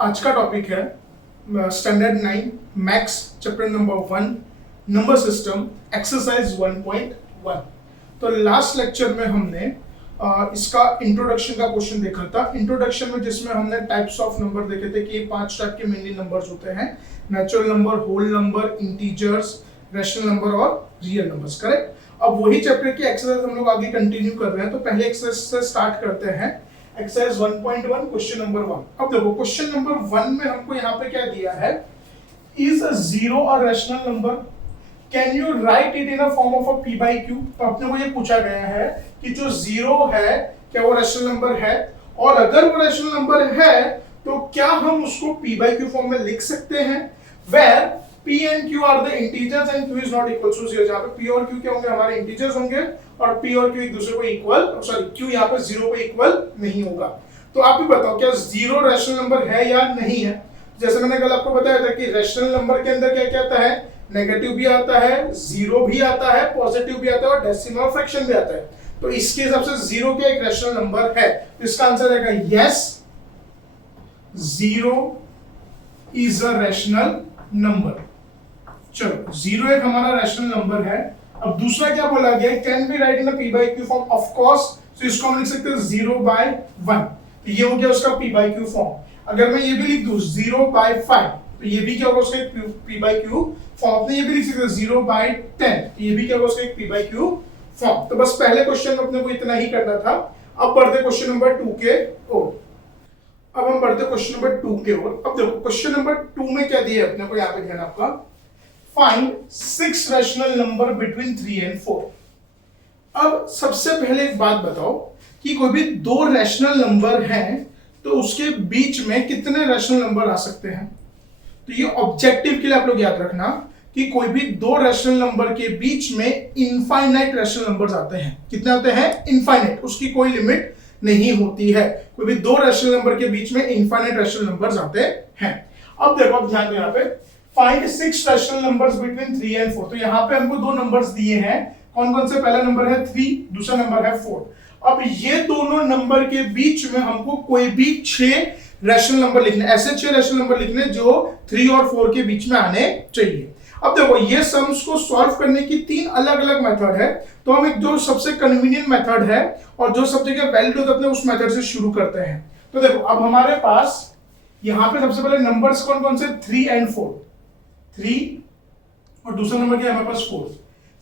आज का टॉपिक है standard 9 maths chapter number 1 number system exercise 1.1। तो लास्ट लेक्चर में हमने इसका इंट्रोडक्शन का क्वेश्चन देखा था। इंट्रोडक्शन में जिसमें हमने टाइप्स ऑफ नंबर देखे थे कि 5 टाइप के मेनली नंबर्स होते हैं, natural number, whole number, integers, rational number और रियल नंबर्स। करेक्ट। अब वही चैप्टर की एक्सरसाइज हम लोग आगे कंटिन्यू कर रहे हैं। तो पहले एक्सरसाइज से स्टार्ट करते हैं। Exercise 1.1 question number 1। अब देखो क्वेश्चन नंबर 1 में हमको यहाँ पे क्या दिया है, is zero a rational number, can you right it in a form of a p by q। तो अपने को ये पूछा गया है कि जो जीरो है क्या वो रैशनल नंबर है, और अगर वो रैशनल नंबर है तो क्या हम उसको p by q फॉर्म में लिख सकते हैं, where p and q are the integers and q is not equal to 0। जहाँ पे p और q क्या होंगे, हमारे इंटीजर्स होंगे और p और q एक दूसरे को इक्वल, सॉरी q यहाँ पे 0 पे इक्वल नहीं होगा। तो आप भी बताओ क्या जीरो रैशनल नंबर है या नहीं है। जैसे मैंने कल आपको बताया था कि रैशनल नंबर के अंदर क्या क्या आता है, नेगेटिव भी आता है, जीरो भी आता है, पॉजिटिव भी आता है और डेसिमल और फ्रैक्शन भी आता है। तो इसके हिसाब से जीरो क्या एक रैशनल नंबर है। तो इसका आंसर रहेगा yes, zero is a rational number. चलो जीरो एक हमारा रैशनल नंबर है। अब दूसरा क्या बोला गया, can be right in a p by q form, of course. तो इसको हम लिख सकते हैं 0/1। तो ये हो गया उसका p by q फॉर्म। अगर मैं ये भी लिख दूं 0/5 तो ये भी क्या होगा उसका एक p by q फॉर्म। अपने ये भी लिख सकते हैं 0/10 तो ये भी क्या होगा उसका एक p by q फॉर्म। तो बस पहले क्वेश्चन में अपने को इतना ही करना था। अब बढ़ते क्वेश्चन नंबर 2 के ओर। अब हम बढ़ते क्वेश्चन नंबर 2 के ओर। अब देखो क्वेश्चन नंबर 2 में क्या दिया है अपने को, यहाँ पे ध्यान आपका, Find 6 rational number between 3 and 4। अब सबसे पहले एक बात बताओ कि कोई भी दो रैशनल नंबर हैं तो उसके बीच में कितने रैशनल नंबर आ सकते हैं। तो ये ऑब्जेक्टिव के लिए आप लोग याद रखना कि कोई भी दो रैशनल नंबर के बीच में इनफाइनाइट रैशनल नंबर्स आते हैं। कितने आते हैं, इनफाइनाइट, उसकी कोई लिमिट नहीं होती है। कोई भी दो रैशनल नंबर के बीच में इनफाइनाइट रैशनल नंबर्स आते हैं। अब देखो, अब ध्यान दो यहाँ पे, find 6 rational numbers between 3 and 4। तो यहाँ पे हमको दो नंबर्स दिए हैं। कौन कौन से, पहला नंबर है 3, दूसरा नंबर है 4। अब ये दोनों नंबर के बीच में हमको कोई भी 6 रैशनल नंबर लिखने, ऐसे 6 रैशनल नंबर लिखने जो 3 और 4 के बीच में आने चाहिए। अब देखो ये सम्स को सॉल्व करने की 3 अलग अलग मेथड है। तो हम एक जो सबसे कन्वीनियंट मेथड है और जो सब जगह वैलिड होता है अपने उस मेथड से शुरू करते हैं। तो देखो अब हमारे पास यहाँ पे सबसे पहले नंबर्स कौन कौन से, 3 and 4, 3 और दूसरा नंबर क्या है हमारे पास 4।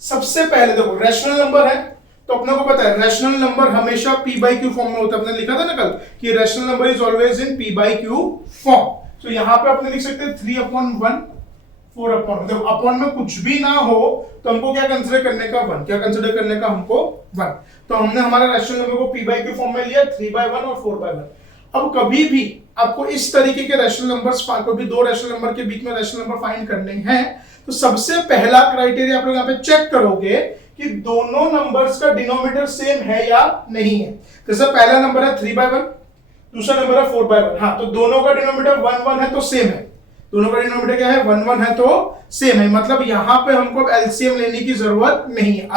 सबसे पहले देखो रैशनल नंबर है तो अपने को पता है रैशनल नंबर हमेशा p by q फॉर्म में होता है। अपने लिखा था ना कल कि rational number is always in p by q form. तो यहां पे अपने लिख सकते हैं 3/1, 4/1। देखो अपॉन में कुछ भी ना हो तो हमको क्या कंसीडर करने का, 1। क्या कंसीडर करने का हमको, 1। तो हमने हमारा रैशनल नंबर को p by q फॉर्म में लिया, 3/1 और 4/1। अब कभी भी आपको इस तरीके के रैशनल नंबर्स, कभी दो रैशनल नंबर के बीच में रैशनल नंबर फाइंड करने हैं तो सबसे पहला क्राइटेरिया आप लोग यहाँ पे चेक करोगे कि दोनों नंबर्स का डिनोमिनेटर सेम है या नहीं है। जैसे पहला नंबर है 3/1, दूसरा नंबर है 4/1। हाँ, तो दोनों का डिनोमिनेटर 1 है तो सेम है। दोनों का डिनोमिनेटर क्या है, 1 है तो सेम है। मतलब यहाँ पे हमको अब एलसीएम लेने की जरूरत नहीं है।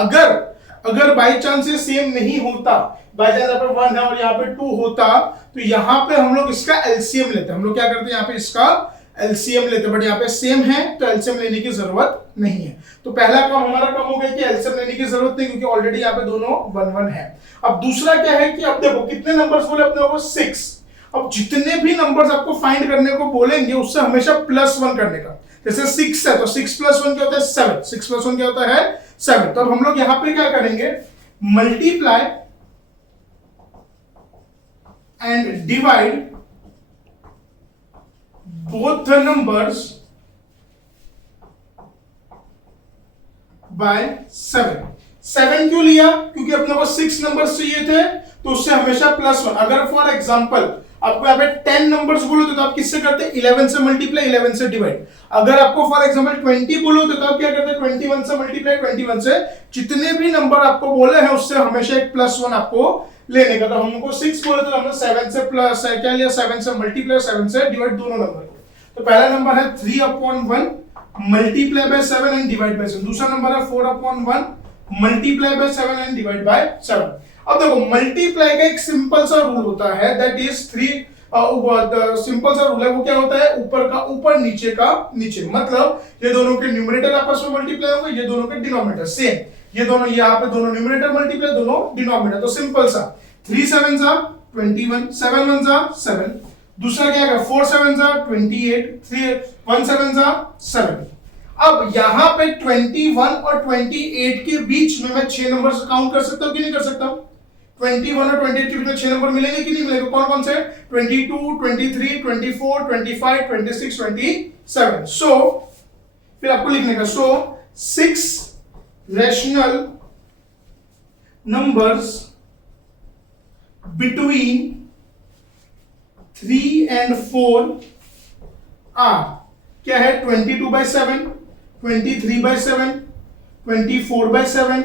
अगर बाई चांस ये सेम नहीं होता, बाई चांस यहाँ पे 1 है और यहाँ पे 2 होता, तो यहाँ पे हम लोग इसका एलसीएम लेते हैं। हम लोग क्या करते हैं, यहाँ पे इसका एलसीएम लेते हैं। बट यहाँ पे सेम है तो एलसीएम लेने की जरूरत नहीं है। तो पहला काम हमारा कम हो गया कि एलसीएम लेने की जरूरत नहीं, क्योंकि ऑलरेडी यहाँ पे दोनों 1 है। अब दूसरा क्या है कि अब देखो कितने नंबर्स बोले अपने को, 6। अब जितने भी नंबर्स आपको फाइंड करने को बोलेंगे उससे हमेशा +1 करने का। जैसे 6 है तो 6 + 1 क्या होता है, 7। 6 + 1 क्या होता है, 7। तो अब हम लोग यहां पे क्या करेंगे, multiply and divide both the numbers by 7। 7 क्यों लिया, क्योंकि अपने को 6 नंबर्स चाहिए थे तो उससे हमेशा +1। अगर फॉर एग्जांपल आपको यहाँ पे 10 नंबर्स बोलो तो आप किससे करते हैं, 11 से मल्टीप्लाई, 11 से डिवाइड। अगर आपको फॉर एग्जांपल 20 बोलो तो आप क्या करते हैं, 21 से मल्टीप्लाई, 21 से। जितने भी नंबर आपको बोले हैं उससे हमेशा एक +1 आपको लेने का। तो हमको 6 बोले तो हमने 7 से प्लस क्या लिया, 7 से मल्टीप्लाई, 7 से डिवाइड दोनों नंबर को। तो पहला नंबर है 3/1 multiply by 7 and divide by 7। दूसरा नंबर है 4/1 multiply by 7 and divide by 7। अब देखो मल्टीप्लाई का एक सिंपल सा रूल होता है, दैट इज 3 सिंपल सा रूल है, वो क्या होता है, ऊपर का ऊपर नीचे का नीचे, मतलब ये दोनों के न्यूमरेटर आपस में मल्टीप्लाई होंगे, ये दोनों के डिनोमिनेटर सेम, ये दोनों यहाँ पे दोनों न्यूमरेटर मल्टीप्लाई, दोनों डिनोमिनेटर, तो सिंपल सा 3 7 जा 21, 7 1 जा 7, दूसरा क्या है 4 7 जा 28, 3 1 7 जा 7। अब यहां पे 21 और 28 के बीच में मैं 6 नंबर काउंट कर सकता हूं कि नहीं कर सकता? 21 और 28 के बीच में 6 नंबर मिलेंगे कि नहीं मिलेंगे? कौन कौन से? 22, 23, 24, 25, 26, 27। सो फिर आपको लिखने का, so 6 rational numbers between 3 and 4 are क्या है? 22/7, 23/7, 24/7,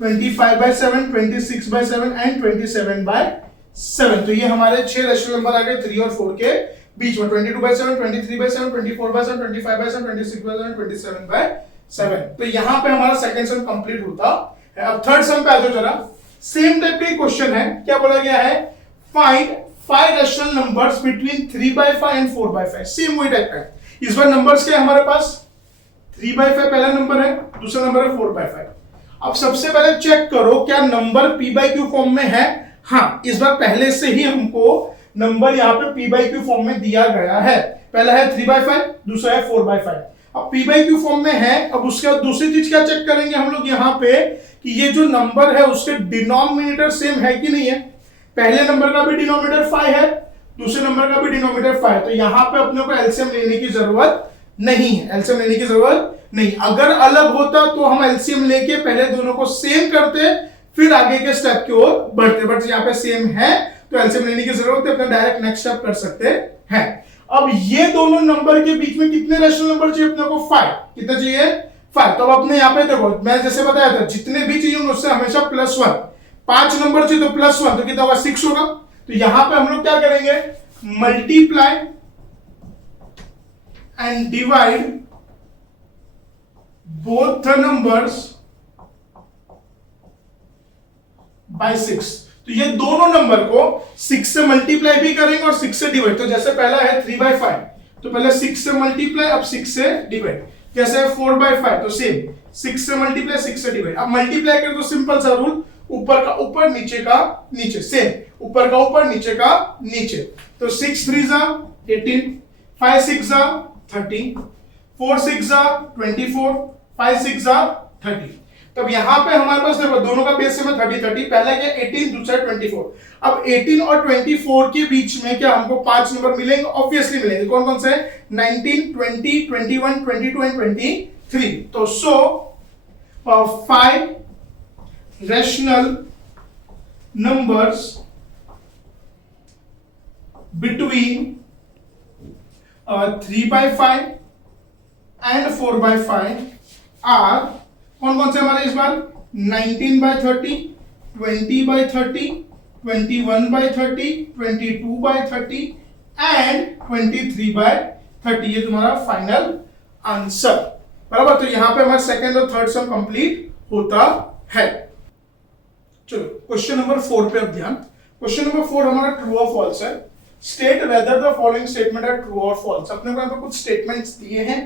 25/7, 26/7 एंड 27/7। तो ये हमारे 6 रेशनल नंबर आ गए 3 और 4 के बीच में, 22/7, 23/7, 24/7, 25/7, 26/7, 27/7। तो यहां पे हमारा सेकंड सम कंप्लीट होता है। अब थर्ड सम पे आ जाओ जरा। सेम टाइप का क्वेश्चन है, क्या बोला गया है? Find 5 rational numbers between 3/5 and 4/5। Same वही टाइप का है। इस बार नंबर्स क्या है हमारे पास? 3/5 पहला नंबर है, दूसरा नंबर है 4/5। अब सबसे पहले चेक करो क्या number p by q form में है। हाँ, इस बार पहले से ही हमको नंबर यहाँ पे p by q फॉर्म में दिया गया है। पहला है 3/5, दूसरा है 4/5। अब p by q फॉर्म में है। अब उसके बाद दूसरी चीज क्या चेक करेंगे हम लोग यहाँ पे कि ये जो नंबर है उसके डिनोमिनेटर सेम है कि नहीं है। पहले नंबर का भी डिनोमिनेटर 5 है, दूसरे नंबर का भी डिनोमिनेटर 5, तो यहां पे अपने को एलसीएम लेने की जरूरत नहीं है। एलसीएम लेने की जरूरत नहीं। अगर अलग होता तो हम एलसीएम लेके पहले दोनों को सेम करते, फिर आगे के स्टेप की ओर बढ़ते, बट यहाँ पे सेम है तो एलसीएम लेने की जरूरत है, अपना डायरेक्ट नेक्स्ट स्टेप कर सकते हैं। अब ये दोनों नंबर के बीच में कितने रैशनल नंबर चाहिए अपने को? 5। कितना चाहिए? 5। तो अब अपने यहाँ पे देखो, मैं जैसे बताया था जितने भी चाहिए उससे हमेशा +1। 5 नंबर चाहिए तो +1, तो कितना होगा? 6 होगा। तो यहां पे हम लोग क्या करेंगे? Multiply and divide both the numbers by 6। तो ये दोनों नंबर को 6 से मल्टीप्लाई भी करेंगे और 6 से डिवाइड। तो जैसे पहला है 3/5, तो पहले 6 से मल्टीप्लाई, अब 6 से डिवाइड। जैसे 4/5, तो सेम 6 से मल्टीप्लाई, 6 से डिवाइड। अब मल्टीप्लाई करें तो सिंपल सा रूल, ऊपर का ऊपर, नीचे का नीचे, सेम ऊपर का ऊपर, नीचे का नीचे। तो 6 3 जा 18, 5 6 जा 30, 4 6 जा 24, 5 6 जा 30। तब यहां पे हमारे पास देखो दोनों का बेस में 30 30, पहला क्या 18, दूसरा 24। अब 18 और 24 के बीच में क्या हमको 5 नंबर मिलेंगे? ऑब्वियसली मिलेंगे। कौन कौन से? 19, 20, 21, 22 एंड 23। तो सो 5 rational numbers between 3/5 and 4/5 are कौन कौन से हमारे इस बार? 19/30, 20/30, 21/30, 22/30 एंड 23/30। ये तुम्हारा फाइनल आंसर, बराबर। तो यहां पे हमारा सेकंड और थर्ड सम कंप्लीट होता है। चलो क्वेश्चन नंबर 4 पे अब ध्यान। क्वेश्चन नंबर 4 हमारा ट्रू और फॉल्स है। State whether the following statement are true और फॉल्स। अपने को यहाँ पे कुछ स्टेटमेंट्स दिए हैं,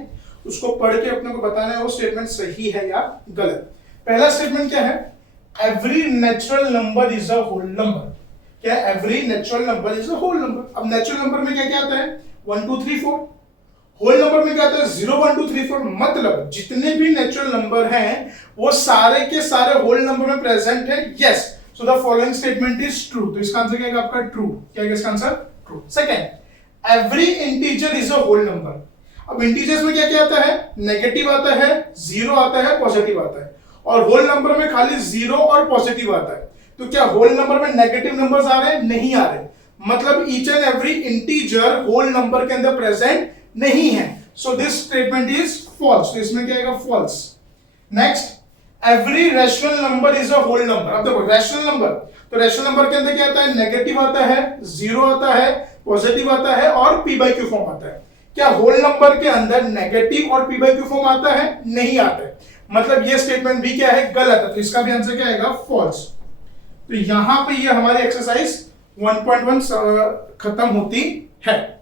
उसको पढ़ के अपने को बताना है वो स्टेटमेंट सही है या गलत। पहला स्टेटमेंट क्या है? Every natural number is a whole number. क्या? Every natural number is a whole number. अब नेचुरल नंबर में क्या क्या आता है? 1 2 3 4। होल नंबर में क्या आता है? 0 1 2 3 4। मतलब जितने भी नेचुरल नंबर हैं वो सारे के सारे होल नंबर में प्रेजेंट है। Yes, so the following statement is true. तो इसका आंसर क्या है आपका? ट्रू। क्या है इसका answer? True. Second, every integer is a whole number. अब इंटीजर्स में क्या क्या आता है? नेगेटिव आता है, जीरो आता है, पॉजिटिव आता है। और होल नंबर में खाली जीरो और पॉजिटिव आता है। तो क्या होल नंबर में नेगेटिव नंबर्स आ रहे हैं? नहीं आ रहे। मतलब each and every integer whole number के अंदर प्रेजेंट नहीं है। So this statement is false. तो इसमें क्या आएगा? False. Next, every rational number is a whole number. अब देखो रैशनल नंबर, तो रैशनल नंबर के अंदर क्या आता है? नेगेटिव आता है, जीरो आता है, पॉजिटिव आता है और p by q फॉर्म आता है। क्या होल नंबर के अंदर नेगेटिव और p by q फॉर्म आता है? नहीं आता है। मतलब ये स्टेटमेंट भी क्या है? गलत है। तो इसका भी आंसर क्या आएगा? फॉल्स। तो यहां पे ये हमारी एक्सरसाइज 1.1 खत्म होती है।